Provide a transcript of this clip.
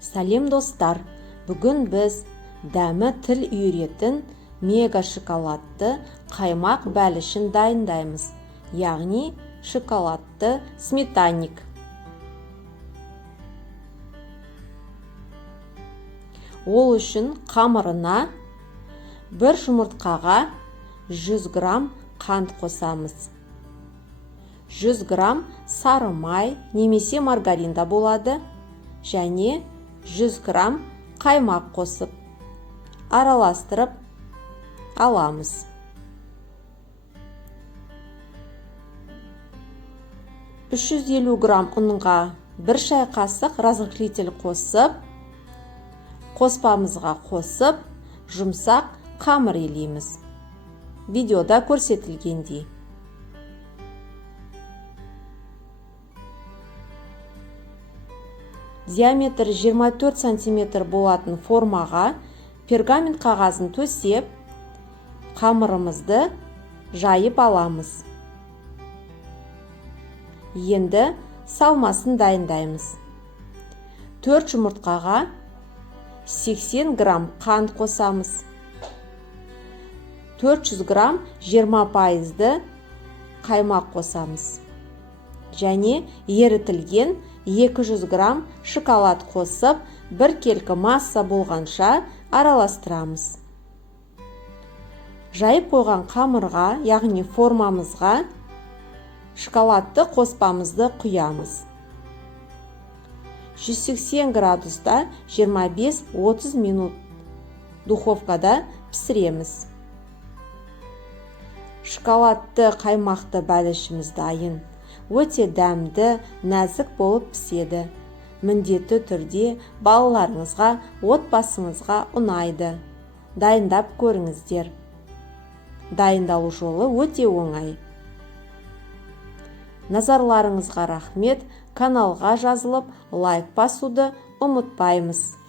Сәлем достар, бүгін біз дәмі тіл үйретін мега шоколадты қаймақ бәлішін дайындаймыз, яғни шоколадты сметанник. Ол үшін қамырына 1 жұмыртқаға 100 грамм қант қосамыз. 100 грамм сары май немесе маргаринда болады, және 100 грамм қаймақ қосып, араластырып аламыз. $350 грамм ұнға 1 шай қасық разрыхлитель қосып, қоспамызға қосып, жұмсақ қамыр илейміз. Видеода көрсетілгендей. Диаметрі 24 см болатын формаға пергамент қағазын төсеп, қамырымызды жайып аламыз. Енді салмасын дайындаймыз. 4 жұмыртқаға 80 грамм қант қосамыз. 400 грамм 20% қаймақ қосамыз. Және ерітілген 200 грамм шоколад қосып, бір келкі масса болғанша араластырамыз. Жайып қойған қамырға, яғни формамызға шоколадты қоспамызды құямыз. 180 градуста 25-30 минут духовкада пісіреміз. Шоколадты қаймақты бәлішіміз дайын. Өте дәмді, нәзік болып піседі. Міндетті түрде балаларыңызға, отбасыңызға ұнайды. Дайындап көріңіздер. Дайындалу жолы өте оңай. Назарларыңызға рахмет. Каналға жазылып, лайк басуды ұмытпаймыз.